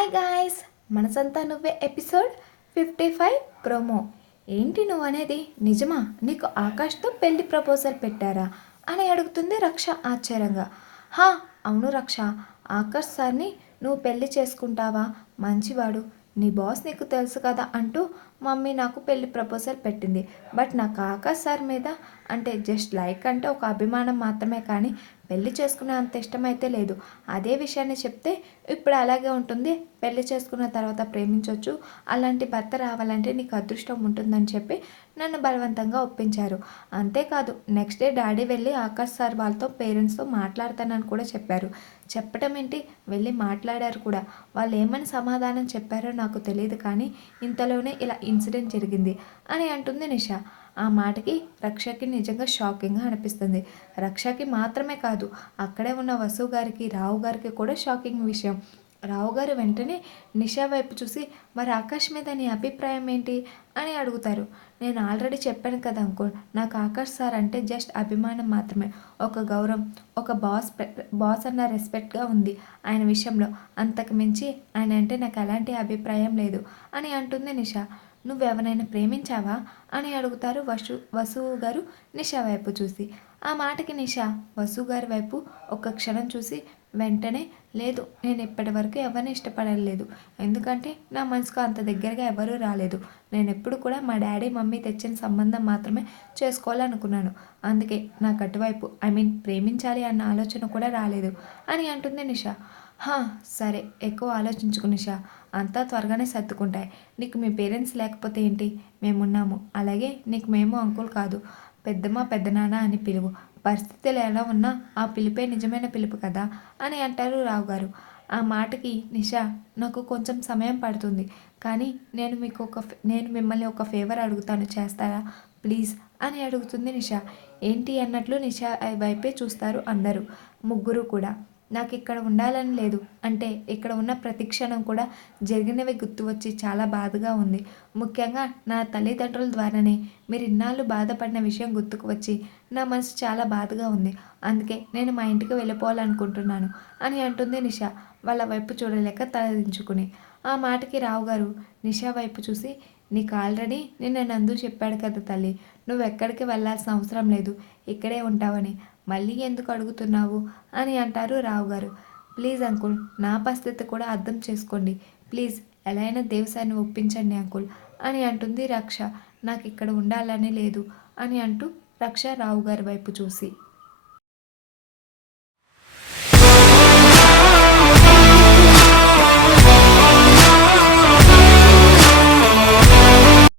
Hi guys మనసంతా నువ్వే episode fifty five promo ఏంటి నువ్వు అనేది? నిజమా? నీకు ఆకాష్తో పెళ్ళి ప్రపోజల్ పెట్టారా? అని అడుగుతుంది రక్ష ఆశ్చర్యంగా. హా అవును రక్ష. ఆకాష్ సార్ని నువ్వు పెళ్ళి చేసుకుంటావా? మంచివాడు. నీ బాస్ నీకు తెలుసు కదా అంటూ మమ్మీ నాకు పెళ్ళి ప్రపోజల్ పెట్టింది. బట్ నాకు ఆకాష్ సార్ మీద అంటే జస్ట్ లైక్ అంటే ఒక అభిమానం మాత్రమే కానీ పెళ్ళి చేసుకున్న అంత ఇష్టమైతే లేదు. అదే విషయాన్ని చెప్తే ఇప్పుడు అలాగే ఉంటుంది. పెళ్ళి చేసుకున్న తర్వాత ప్రేమించవచ్చు అలాంటి భర్త రావాలంటే నీకు అదృష్టం ఉంటుందని చెప్పి నన్ను బలవంతంగా ఒప్పించారు. అంతేకాదు నెక్స్ట్ డే డాడీ వెళ్ళి ఆకాష్ సార్ వాళ్ళతో పేరెంట్స్తో మాట్లాడతానని కూడా చెప్పారు. చెప్పడం ఏంటి? వెళ్ళి మాట్లాడారు కూడా. వాళ్ళు ఏమని సమాధానం చెప్పారో నాకు తెలియదు కానీ ఇంతలోనే ఇలా ఇన్సిడెంట్ జరిగింది అని అంటుంది నిషా. ఆ మాటకి రక్షకి నిజంగా షాకింగ్గా అనిపిస్తుంది. రక్షకి మాత్రమే కాదు అక్కడే ఉన్న వసు గారికి రావు గారికి కూడా షాకింగ్ విషయం. రావు గారు వెంటనే నిషా వైపు చూసి మరి ఆకాష్ మీద నీ అభిప్రాయం ఏంటి? అని అడుగుతారు. నేను ఆల్రెడీ చెప్పాను కదా అంకుల్ నాకు ఆకాష్ సార్ అంటే జస్ట్ అభిమానం మాత్రమే. ఒక గౌరవం ఒక బాస్ బాస్ అన్న రెస్పెక్ట్గా ఉంది ఆయన విషయంలో. అంతకు మించి ఆయన అంటే నాకు ఎలాంటి అభిప్రాయం లేదు అని అంటుంది నిషా. నువ్వెవరైనా ప్రేమించావా? అని అడుగుతారు వసు వసువు గారు నిషా వైపు చూసి. ఆ మాటకి నిషా వసు గారి వైపు ఒక్క క్షణం చూసి వెంటనే లేదు నేను ఇప్పటి వరకు ఎవరిని ఇష్టపడలేదు. ఎందుకంటే నా మనసుకు అంత దగ్గరగా ఎవరూ రాలేదు. నేను ఎప్పుడు కూడా మా డాడీ మమ్మీ తెచ్చిన సంబంధం మాత్రమే చేసుకోవాలనుకున్నాను. అందుకే నాకు అటువైపు ఐ మీన్ ప్రేమించాలి అన్న ఆలోచన కూడా రాలేదు. అని అంటుంది నిషా. సరే. ఎక్కువ ఆలోచించుకు నిషా. అంతా త్వరగానే సర్దుకుంటాయి. నీకు మీ పేరెంట్స్ లేకపోతే ఏంటి? మేమున్నాము. అలాగే నీకు మేము అంకుల్ కాదు. పెద్దమ్మ పెద్దనాన్న అని పిలువు. పరిస్థితులు ఎలా ఉన్నా ఆ పిలిపే నిజమైన పిలుపు కదా? అని అంటారు రావు గారు ఆ మాటకి నిషా నాకు కొంచెం సమయం పడుతుంది. కానీ నేను మీకు ఒక నేను మిమ్మల్ని ఒక ఫేవర్ అడుగుతాను. చేస్తారా? ప్లీజ్ అని అడుగుతుంది నిషా. ఏంటి అన్నట్లు నిషా వైపే చూస్తారు అందరూ. ముగ్గురు కూడా. నాకు ఇక్కడ ఉండాలని లేదు. అంటే ఇక్కడ ఉన్న ప్రతి క్షణం కూడా జరిగినవి గుర్తు వచ్చి చాలా బాధగా ఉంది. ముఖ్యంగా నా తల్లిదండ్రుల ద్వారానే మీరు ఇన్నాళ్ళు బాధపడిన విషయం గుర్తుకు వచ్చి నా మనసు చాలా బాధగా ఉంది. అందుకే నేను మా ఇంటికి వెళ్ళిపోవాలనుకుంటున్నాను అని అంటుంది నిష. వాళ్ళ వైపు చూడలేక తలదించుకుని ఆ మాటకి రావు గారు నిషా వైపు చూసి నీకు ఆల్రెడీ నిన్న నందు చెప్పాడు కదా తల్లి. నువ్వు ఎక్కడికి వెళ్ళాల్సిన అవసరం లేదు. ఇక్కడే ఉంటావని. మళ్ళీ ఎందుకు అడుగుతున్నావు? అని అంటారు రావు గారు ప్లీజ్ అంకుల్ నా పరిస్థితి కూడా అర్థం చేసుకోండి. ప్లీజ్ ఎలా అయినా దేవసాన్ని ఒప్పించండి అంకుల్ అని అంటుంది రక్ష. నాకు ఇక్కడ ఉండాలని లేదు అని అంటూ రక్ష రావు గారి వైపు చూసి.